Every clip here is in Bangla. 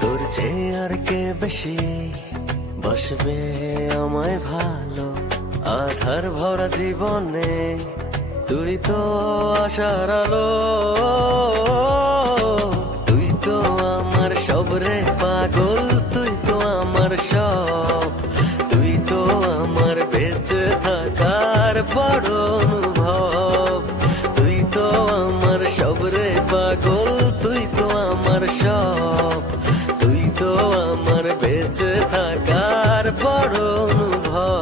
তোর চেয়ে আর কে বেশি বসবে আমায় ভালো, আধার ভরা জীবনে তুই তো আশার আলো। তুই তো আমার সব রে পাগল, তুই তো আমার সব, তুই তো আমার বেঁচে থাকার বড় অনুভব। তুই তো আমার সব রে পাগল, তুই তো আমার সব, তুই তো আমার বেঁচে থাকার বড় অনুভব।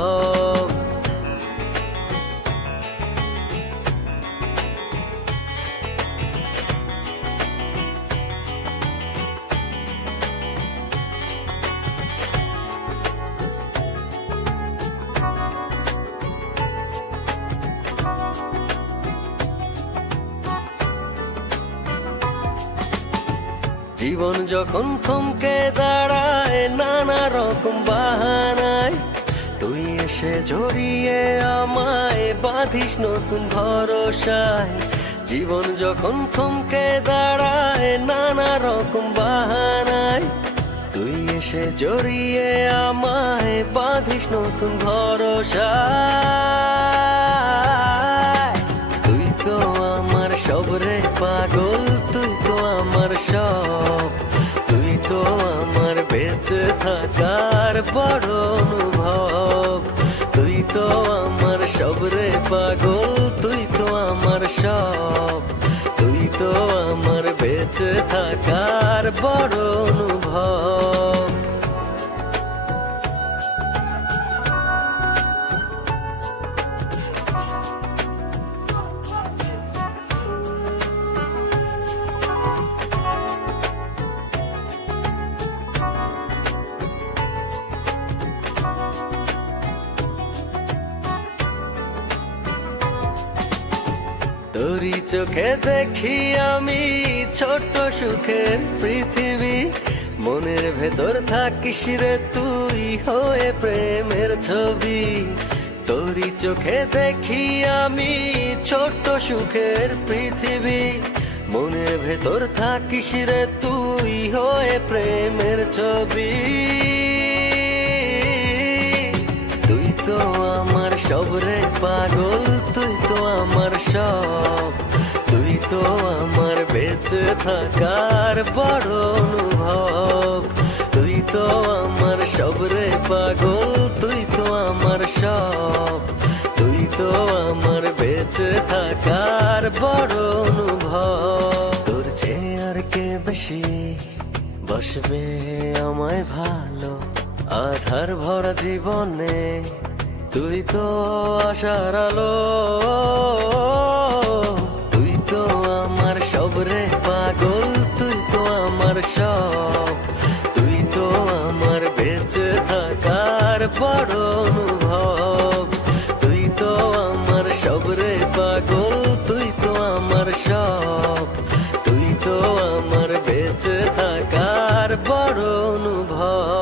জীবন যখন থমকে দাঁড়ায় নানা রকম বাহানায়, তুই এসে জড়িয়ে আমায় বাঁধিস নতুন ভরসায়। জীবন যখন থমকে দাঁড়ায় নানা রকম বাহানায়, তুই এসে জড়িয়ে আমায় বাঁধিস নতুন ভরসায়। তুই তো আমার সব রে পাগল, তুই তো আমার সব, তুই তো আমার বেঁচে থাকার বড় অনুভব। তুই তো আমার সব রে পাগল, তুই তো আমার সব, তুই তো আমার বেঁচে থাকার বড় অনুভব। তোরই চোখে দেখি আমি ছোট্ট সুখের পৃথিবী, মনের ভেতর থাকিস রে তুই হয়ে প্রেমের ছবি। তোরই চোখে দেখি আমি ছোট্ট সুখের পৃথিবী, মনের ভেতর থাকিস রে তুই হয়ে প্রেমের ছবি। তুই তো আমার সব রে পাগল, তুই তো আমার সব, তুই তো আমার বেঁচে থাকার বড় অনুভব। তুই তো আমার সব রে পাগল, তুই তো আমার সব, তুই তো আমার বেঁচে থাকার বড় অনুভব। তোর চেয়ে আর কে বেশি বসবে আমায় ভালো, আধার ভরা জীবনে তুই তো আশার আলো। তুই তো আমার সব রে পাগল, তুই তো আমার সব, তুই তো আমার বেঁচে থাকার বড় অনুভব। তুই তো আমার সব রে পাগল, তুই তো আমার সব, তুই তো আমার বেঁচে থাকার বড় অনুভব।